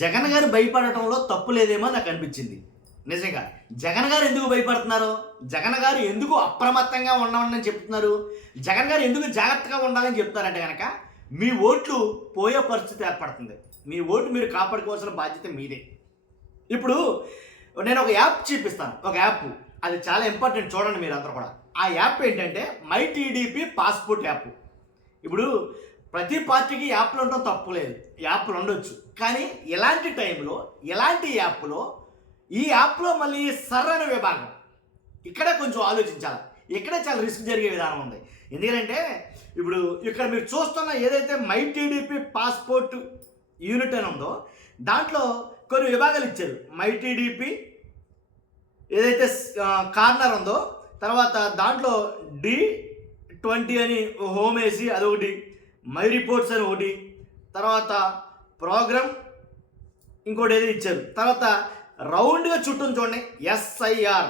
జగన్ గారు భయపడటంలో తప్పు లేదేమో నాకు అనిపించింది. నిజంగా. జగన్ గారు ఎందుకు భయపడుతున్నారు? జగన్ గారు ఎందుకు అప్రమత్తంగా ఉండమని చెప్తున్నారు? జగన్ గారు ఎందుకు జాగ్రత్తగా ఉండాలని చెప్తారంటే గనక మీ ఓట్లు పోయే పరిస్థితి ఏర్పడుతుంది. మీ ఓటు మీరు కాపాడుకోవాల్సిన బాధ్యత మీదే. ఇప్పుడు నేను ఒక యాప్ చూపిస్తాను. ఒక యాప్. అది చాలా ఇంపార్టెంట్, చూడండి మీరందరూ కూడా. ఆ యాప్ ఏంటంటే మై టీడీపీ పాస్పోర్ట్ యాప్. ఇప్పుడు ప్రతి పార్టీకి యాప్లు ఉండడం తప్పు లేదు, యాప్లు ఉండొచ్చు. కానీ ఇలాంటి టైంలో ఇలాంటి యాప్లో ఈ యాప్లో మళ్ళీ సర్రని విభాగం ఇక్కడే కొంచెం ఆలోచించాలి. ఇక్కడే చాలా రిస్క్ జరిగే విధానం ఉంది. ఎందుకంటే ఇప్పుడు ఇక్కడ మీరు చూస్తున్న ఏదైతే మై టీడీపీ పాస్పోర్ట్ యూనిట్ అని ఉందో దాంట్లో కొన్ని విభాగాలు ఇచ్చారు. మై టీడీపీ ఏదైతే కార్నర్ ఉందో, తర్వాత దాంట్లో D20 అని హోమ్ వేసి అదొకటి, మై రిపోర్ట్స్ అని ఒకటి, తర్వాత ప్రోగ్రామ్ ఇంకోటి ఏదో ఇచ్చారు. తర్వాత రౌండ్గా చుట్టూ చూడండి SIR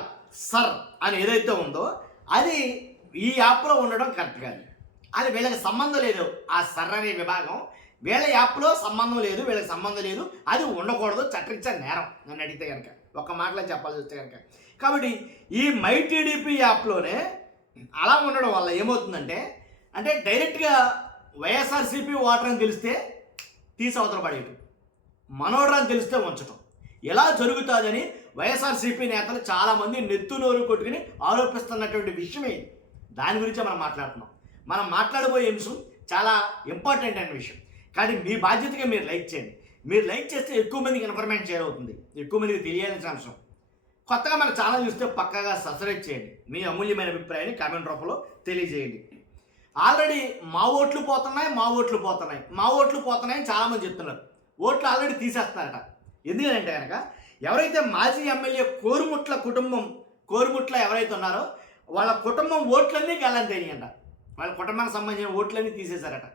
సర్ అని ఏదైతే ఉందో అది ఈ యాప్లో ఉండడం కరెక్ట్ కాదు. అది వీళ్ళకి సంబంధం లేదు. ఆ సర్ అనే విభాగం వీళ్ళ యాప్లో సంబంధం లేదు, వీళ్ళకి సంబంధం లేదు. అది ఉండకూడదు, చట్టరీత్యా నేరం నన్ను అడిగితే కనుక, ఒక్క మాటలో చెప్పాల్సి వస్తే కనుక. కాబట్టి ఈ మై టీడీపీ యాప్లోనే అలా ఉండడం వల్ల ఏమవుతుందంటే, అంటే డైరెక్ట్గా వైఎస్ఆర్సీపీ ఓటర్ అని తెలిస్తే తీసి అవతల పడేయటం, మనోడరా అని తెలిస్తే ఉంచటం, ఎలా జరుగుతుందని వైఎస్ఆర్సీపీ నేతలు చాలామంది నెత్తు నోరు కొట్టుకుని ఆరోపిస్తున్నటువంటి విషయమే. దాని గురించే మనం మాట్లాడుతున్నాం. మనం మాట్లాడబోయే అంశం చాలా ఇంపార్టెంట్ అయిన విషయం. కానీ మీ బాధ్యతగా మీరు లైక్ చేయండి. మీరు లైక్ చేస్తే ఎక్కువ మందికి ఇన్ఫర్మేషన్ షేర్ అవుతుంది, ఎక్కువ మందికి తెలియాల్సిన అంశం. కొత్తగా మన ఛానల్ చూస్తే పక్కాగా సబ్స్క్రైబ్ చేయండి. మీ అమూల్యమైన అభిప్రాయాన్ని కామెంట్ రూపంలో తెలియజేయండి. ఆల్రెడీ మా ఓట్లు పోతున్నాయి అని చాలామంది చెప్తున్నారు. ఓట్లు ఆల్రెడీ తీసేస్తున్నారట. ఎందుకంటే కనుక ఎవరైతే మాజీ ఎమ్మెల్యే కోరుముట్ల ఎవరైతే ఉన్నారో వాళ్ళ కుటుంబం ఓట్లన్నీ గల్లంతేనియంట. వాళ్ళ కుటుంబానికి సంబంధించిన ఓట్లన్నీ తీసేశారట.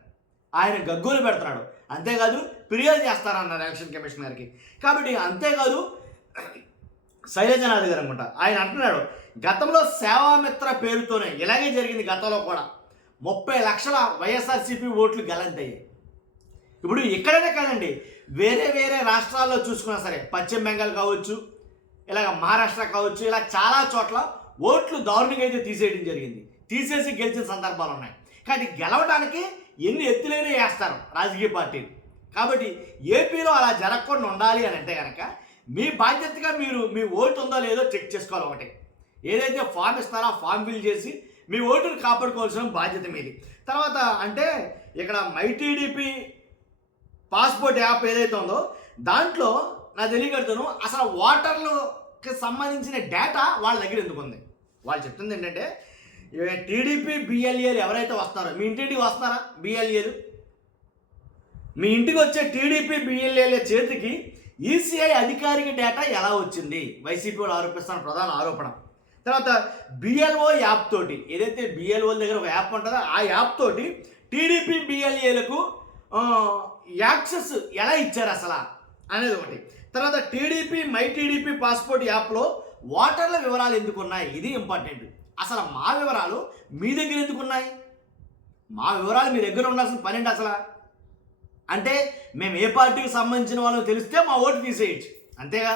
ఆయన గగ్గోలు పెడుతున్నాడు. అంతేకాదు ఫిర్యాదు చేస్తారన్నారు ఎలక్షన్ కమిషన్ గారికి. కాబట్టి అంతేకాదు శైలజనాథ్ గారు అనుకుంటా, ఆయన అంటున్నాడు గతంలో సేవామిత్ర పేరుతోనే ఇలాగే జరిగింది. గతంలో కూడా 30 లక్షల వైఎస్ఆర్సీపీ ఓట్లు గల్లంతయ్యాయి. ఇప్పుడు ఇక్కడనే కాదండి, వేరే రాష్ట్రాల్లో చూసుకున్నా సరే, పశ్చిమ బెంగాల్ కావచ్చు, ఇలాగ మహారాష్ట్ర కావచ్చు, ఇలా చాలా చోట్ల ఓట్లు దారుణంగా అయితే తీసేయడం జరిగింది. తీసేసి గెలిచిన సందర్భాలు ఉన్నాయి. కానీ గెలవడానికి ఎన్ని ఎత్తులైనా వేస్తారు రాజకీయ పార్టీలు. కాబట్టి ఏపీలో అలా జరగకుండా ఉండాలి అని అంటే కనుక మీ బాధ్యతగా మీరు మీ ఓటు ఉందో లేదో చెక్ చేసుకోవాలి. ఒకటి ఏదైతే ఫామ్ ఇస్తారో ఆ ఫామ్ ఫిల్ చేసి మీ ఓటును కాపాడుకోవాల్సిన బాధ్యత మీది. తర్వాత అంటే ఇక్కడ మై టీడీపీ పాస్పోర్ట్ యాప్ ఏదైతే ఉందో దాంట్లో నా తెలియగలుగుతాను అసలు ఓటర్లకి సంబంధించిన డేటా వాళ్ళ దగ్గర ఎందుకు ఉంది. వాళ్ళు చెప్తుంది ఏంటంటే టీడీపీ బిఎల్ఏలు ఎవరైతే వస్తున్నారో, మీ ఇంటికి వస్తున్నారా బిఎల్ఏలు, మీ ఇంటికి వచ్చే టీడీపీ బిఎల్ఏల చేతికి ఈసీఐ అధికారిక డేటా ఎలా వచ్చింది వైసీపీ వాళ్ళు ఆరోపిస్తున్న ప్రధాన ఆరోపణ. తర్వాత బిఎల్ఓ యాప్ తోటి, ఏదైతే బిఎల్ఓ దగ్గర ఒక యాప్ ఉంటుందో ఆ యాప్ తోటి టీడీపీ బిఎల్ఏలకు యాక్సెస్ ఎలా ఇచ్చారు అసలు అనేది ఒకటి. తర్వాత మై టీడీపీ పాస్పోర్ట్ యాప్లో ఓటర్ల వివరాలు ఎందుకు ఉన్నాయి, ఇది ఇంపార్టెంట్. అసలు మా వివరాలు మీ దగ్గర ఎందుకు ఉన్నాయి? మా వివరాలు మీ దగ్గర ఉండాల్సిన పని ఏంటి అసలు? అంటే మేము ఏ పార్టీకి సంబంధించిన వాళ్ళని తెలిస్తే మా ఓటు తీసేయచ్చు, అంతేగా.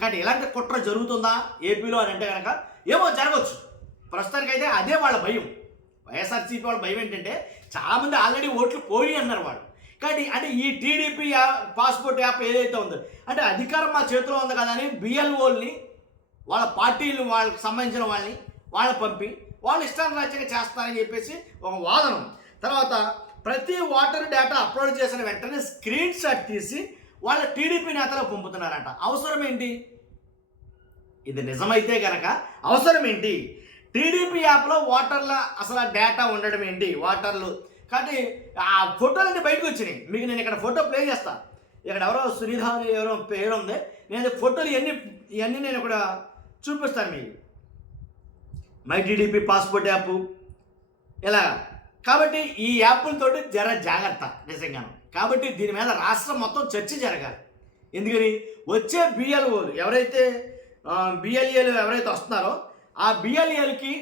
కానీ ఇలాంటి కుట్ర జరుగుతుందా ఏపీలో అని అంటే కనుక ఏమో జరగవచ్చు. ప్రస్తుతానికైతే అదే వాళ్ళ భయం. వైఎస్ఆర్సీపీ వాళ్ళ భయం ఏంటంటే చాలామంది ఆల్రెడీ ఓట్లు పోయి అన్నారు వాళ్ళు. కాబట్టి అంటే ఈ టీడీపీ పాస్పోర్ట్ యాప్ ఏదైతే ఉందో అంటే అధికారం మా చేతిలో ఉంది కదా అని బిఎల్ఓల్ని, వాళ్ళ పార్టీలు వాళ్ళకి సంబంధించిన వాళ్ళని పంపి వాళ్ళు ఇష్టానురాజ్యంగా చేస్తారని చెప్పేసి ఒక వాదన. తర్వాత ప్రతి ఓటర్ డేటా అప్లోడ్ చేసిన వెంటనే స్క్రీన్ షాట్ తీసి వాళ్ళ టీడీపీ నేతలకు పంపుతున్నారంట. అవసరం ఏంటి? ఇది నిజమైతే కనుక అవసరం ఏంటి? టీడీపీ యాప్లో ఓటర్ల అసలు డేటా ఉండడం ఏంటి? ఓటర్లు కాబట్టి ఆ ఫోటోలన్నీ బయటకు వచ్చినాయి. మీకు నేను ఇక్కడ ఫోటో ప్లే చేస్తాను. ఇక్కడ ఎవరో సునీధ ఎవరో పేరు ఉంది. నేను ఫోటోలు ఇవన్నీ నేను ఇక్కడ చూపిస్తాను మీకు. మై టీడీపీ పాస్పోర్ట్ యాప్ ఇలా. కాబట్టి ఈ యాప్లతోటి జాగ్రత్త నిజంగాను. కాబట్టి దీని మీద రాష్ట్రం మొత్తం చర్చ జరగాలి. ఎందుకని వచ్చే బిఎల్ఓలు ఎవరైతే బిఎల్ఏలు ఎవరైతే వస్తున్నారో ఆ బిఎల్ఏలకి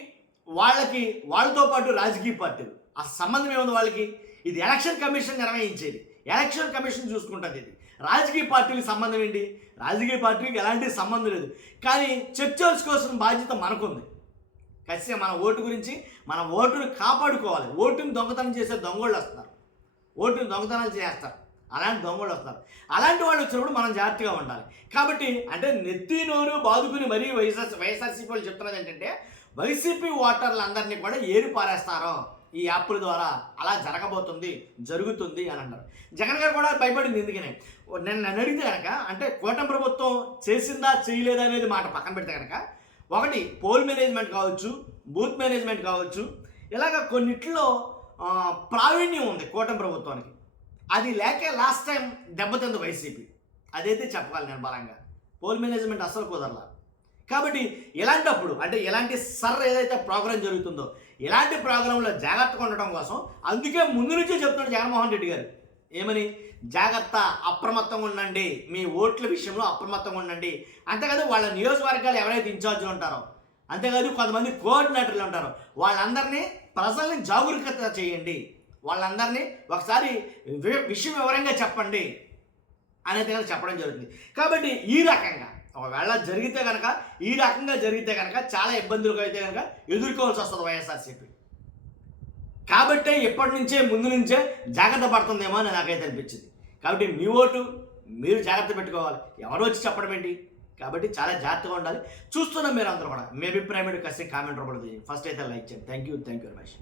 వాళ్ళతో పాటు రాజకీయ పార్టీలు ఆ సంబంధం ఏముంది వాళ్ళకి? ఇది ఎలక్షన్ కమిషన్ నిర్వహించేది. ఎలక్షన్ కమిషన్ చూసుకుంటుంది. ఇది రాజకీయ పార్టీలకు సంబంధం ఏంటి? రాజకీయ పార్టీకి ఎలాంటి సంబంధం లేదు. కానీ చెక్ చేసుకోవాల్సిన బాధ్యత మనకుంది. ఖచ్చితంగా మన ఓటు గురించి మన ఓటును కాపాడుకోవాలి. ఓటుని దొంగతనం చేసే దొంగోళ్ళు వస్తున్నారు, ఓటుని దొంగతనాలు చేస్తారు, అలాంటి దొంగోళ్ళు వస్తారు. అలాంటి వాళ్ళు వచ్చినప్పుడు మనం జాగ్రత్తగా ఉండాలి. కాబట్టి అంటే నెత్తి నోరు బాదుకుని మరీ వైఎస్ఆర్సీపీ వాళ్ళు చెప్తున్నది ఏంటంటే వైసీపీ ఓటర్లందరినీ కూడా ఏరి పారేస్తారో ఈ యాప్ల ద్వారా, అలా జరుగుతుంది అని అంటారు. జగన్ గారు కూడా భయపడింది. ఎందుకని నన్ను అడిగితే కనుక అంటే కూటమి ప్రభుత్వం చేసిందా చేయలేదా అనేది మాట పక్కన పెడితే కనుక, ఒకటి పోల్ మేనేజ్మెంట్ కావచ్చు, బూత్ మేనేజ్మెంట్ కావచ్చు, ఇలాగ కొన్నిట్లో ప్రావీణ్యం ఉంది కూటమి ప్రభుత్వానికి. అది లేకే లాస్ట్ టైం దెబ్బతింది వైసీపీ. అదైతే చెప్పగలను నేను బలంగా. పోల్ మేనేజ్మెంట్ అస్సలు కుదరలా. కాబట్టి ఇలాంటప్పుడు అంటే ఇలాంటి ఏదైతే ప్రోగ్రాం జరుగుతుందో ఇలాంటి ప్రోగ్రాంలో జాగ్రత్తగా ఉండటం కోసం అందుకే ముందు నుంచే చెప్తున్నాడు జగన్మోహన్ రెడ్డి గారు. ఏమని? జాగ్రత్త, అప్రమత్తంగా ఉండండి, మీ ఓట్ల విషయంలో అప్రమత్తంగా ఉండండి. అంతేకాదు వాళ్ళ నియోజకవర్గాలు ఎవరైతే ఇన్ఛార్జీలు ఉంటారో, అంతేకాదు కొంతమంది కోఆర్డినేటర్లు ఉంటారో, వాళ్ళందరినీ ప్రజల్ని జాగరూకత చేయండి, వాళ్ళందరినీ ఒకసారి విషయం వివరంగా చెప్పండి అనేది చెప్పడం జరుగుతుంది. కాబట్టి ఈ రకంగా ఒకవేళ ఈ రకంగా జరిగితే కనుక చాలా ఇబ్బందులు అయితే కనుక ఎదుర్కోవాల్సి వస్తుంది వైఎస్ఆర్సీపీ. కాబట్టే ముందు నుంచే జాగ్రత్త పడుతుందేమో అని నాకైతే అనిపించింది. కాబట్టి మీ ఓటు మీరు జాగ్రత్త పెట్టుకోవాలి, ఎవరు వచ్చి చెప్పడం ఏంటి. కాబట్టి చాలా జాగ్రత్తగా ఉండాలి. చూస్తున్నాం మీరు అందరూ కూడా. మీ అభిప్రాయం ఖచ్చితంగా కామెంట్ రూపంలో ఫస్ట్ అయితే లైక్ చేయండి. Thank you very much.